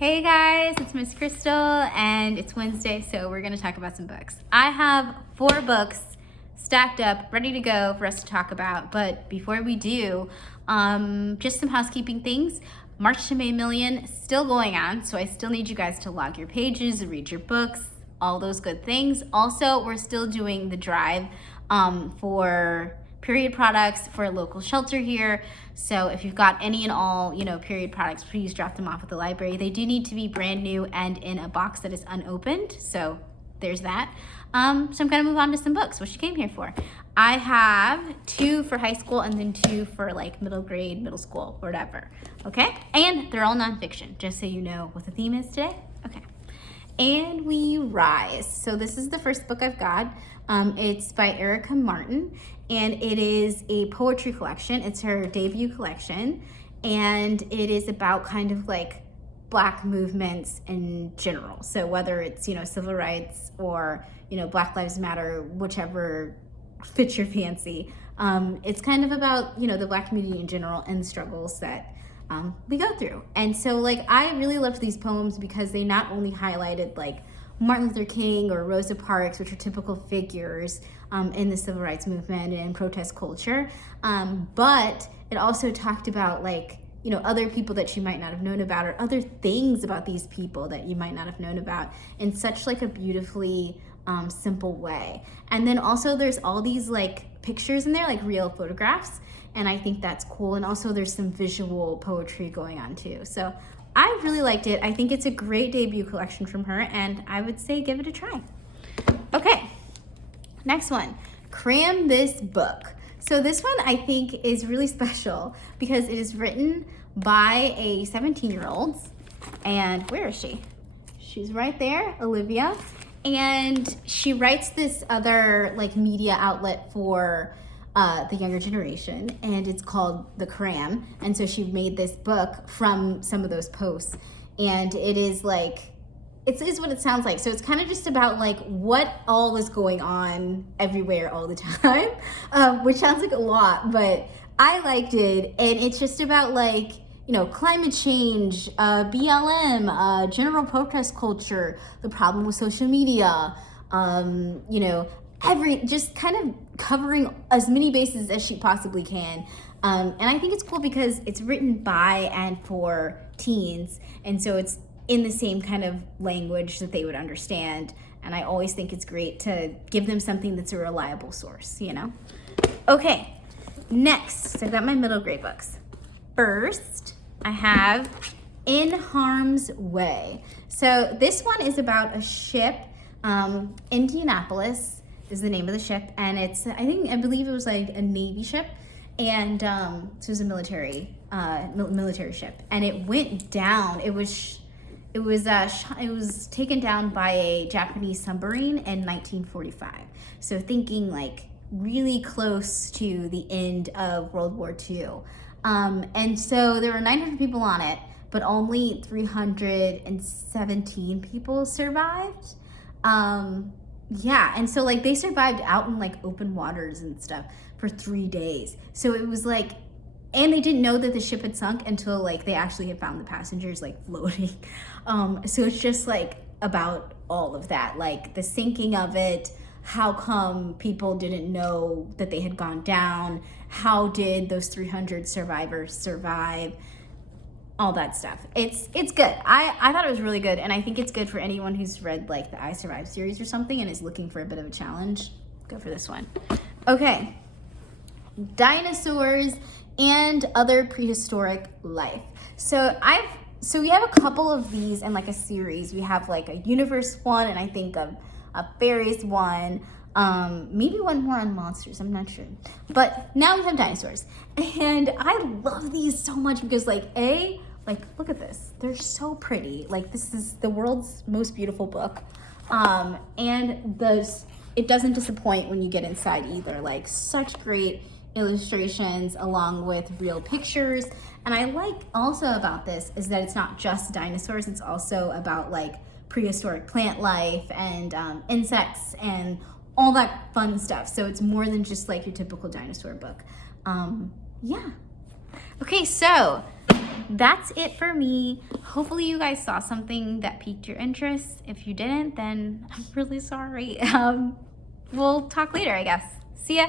Hey guys, it's Miss Crystal and it's Wednesday, so we're gonna talk about some books. I have 4 books stacked up, ready to go for us to talk about, but before we do, just some housekeeping things. March to May Million still going on, so I still need you guys to log your pages, read your books, all those good things. Also, we're still doing the drive for period products for a local shelter here. So if you've got any and all, period products, please drop them off at the library. They do need to be brand new and in a box that is unopened. So there's that. So I'm gonna move on to some books, which you came here for. I have 2 for high school and then 2 for like middle grade, middle school, or whatever. Okay, and they're all nonfiction, just so you know what the theme is today. Okay, and we rise. So this is the first book I've got. It's by Erica Martin, and it is a poetry collection. It's her debut collection, and it is about kind of like Black movements in general. So whether it's, civil rights or, Black Lives Matter, whichever fits your fancy. It's kind of about, the Black community in general and the struggles that we go through. And so I really loved these poems because they not only highlighted Martin Luther King or Rosa Parks, which are typical figures in the civil rights movement and protest culture, but it also talked about other people that you might not have known about, or other things about these people that you might not have known about, in such a beautifully simple way. And then also there's all these pictures in there, real photographs, and I think that's cool. And also there's some visual poetry going on too. So I really liked it. I think it's a great debut collection from her, and I would say give it a try. Okay, next one, Cram This Book. So this one I think is really special because it is written by a 17-year-old, and where is she? She's right there, Olivia, and she writes this other media outlet for the younger generation, and it's called the CRAM. And so she made this book from some of those posts, and it is it is what it sounds like. So it's kind of just about what all is going on everywhere all the time, which sounds like a lot, but I liked it. And it's just about climate change, BLM, general protest culture, the problem with social media, just kind of covering as many bases as she possibly can. And I think it's cool because it's written by and for teens, and so it's in the same kind of language that they would understand. And I always think it's great to give them something that's a reliable source, Okay, next, so I've got my middle grade books. First, I have In Harm's Way. So this one is about a ship, Indianapolis is the name of the ship, and it's, I believe it was a Navy ship, and so it was a military ship, and it went down. It was taken down by a Japanese submarine in 1945. So thinking really close to the end of World War II. And so there were 900 people on it, but only 317 people survived. Yeah, and so they survived out in open waters and stuff for 3 days. So it was and they didn't know that the ship had sunk until they actually had found the passengers floating. So it's just about all of that, the sinking of it. How come people didn't know that they had gone down? How did those 300 survivors survive? All that stuff. It's good. I thought it was really good, and I think it's good for anyone who's read the I Survived series or something and is looking for a bit of a challenge. Go for this one. Okay, Dinosaurs and Other Prehistoric Life. So we have a couple of these in a series. We have a universe one, and I think a fairies one, maybe one more on monsters, I'm not sure. But now we have dinosaurs, and I love these so much because look at this, they're so pretty. This is the world's most beautiful book, and it doesn't disappoint when you get inside either. Such great illustrations along with real pictures. And I also about this is that it's not just dinosaurs, it's also about prehistoric plant life and insects and all that fun stuff. So it's more than just your typical dinosaur book. Yeah. Okay, so that's it for me. Hopefully you guys saw something that piqued your interest. If you didn't, then I'm really sorry. We'll talk later, I guess. See ya.